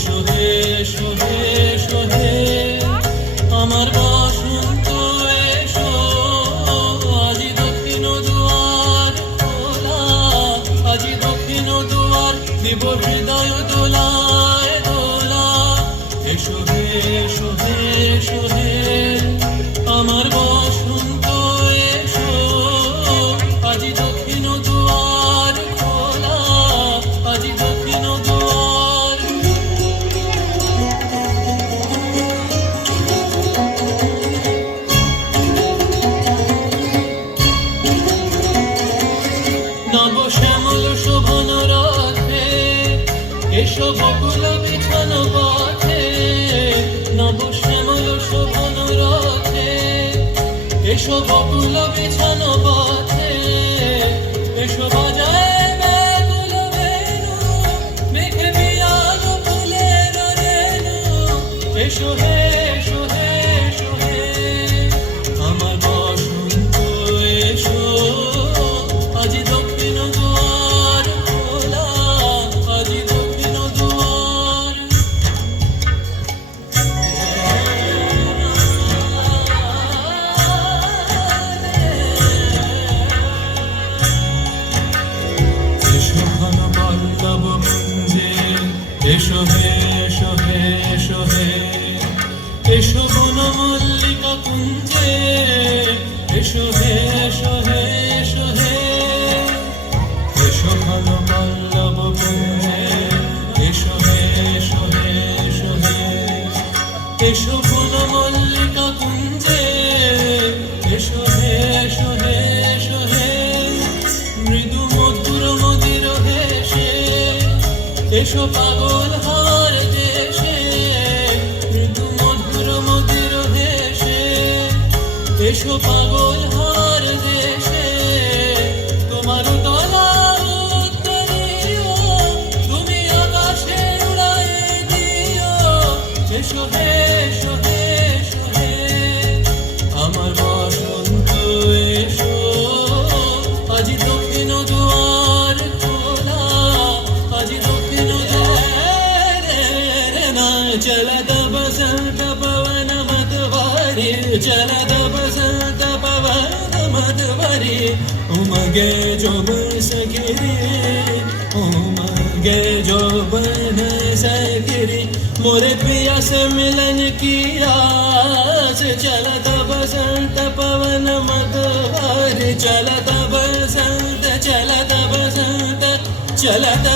এসো হে এসো হে এসো হে আমার বসন্ত এসো আজি দক্ষিণ দুয়ার খোলা আজি দক্ষিণ দুয়ার দিব হৃদয় দোলায় দোলা এসো হে এসো হে এসো হে আমার বসন্ত এসো আজি দক্ষিণ দুয়ার খোলা আজি দক্ষিণ দুয়ার নব শ্যামল শোভন রথে এসো বকুল বিছানো পথে নব শ্যামল শোভন রথে এসো বকুল বিছানো পথে এসো বাজায় ব্যাকুল বেণু মেঘে বিয়াল ফুলের রেণু এসো হে এসো হে এসো হে আমার বসন্ত এসো আজি দক্ষিণ দুয়ার খোলা আজি দক্ষিণ দুয়ার এসো ঘন পল্লব কুঞ্জে এসো হে এসো হে এসো হে এসো বন মল্লিকা কুঞ্জে এসো হে এসো হে এসো হে এসো ঘন পল্লব কুঞ্জে এসো হে এসো হে এসো হে এসো বন মল্লিকা কুঞ্জে এসো হে এসো হে এসো হে মৃদু মধুর মদির হেসে এসো পাগল হার দেশে মৃদু মধুর মদির হেসে এসো পাগল হার দেশে তোমার দলা উত্তরীয় তুমি আকাশে উড়াই দিও এসো হে এসো হে এসো হে আমার বসন্ত এসো আজি দক্ষিণ দুয়ার খোলা আজি দক্ষিণ দুয়ার না চলত বসন্ত পवन मतवारी चलत बसंत पवन मतवारी उमगे जो सगिरी उमगे जो बन सगिरी मोरे पिया से मिलन की आस चलत बसंत पवन मतवारी चलत बसंत चलत बसंत चलत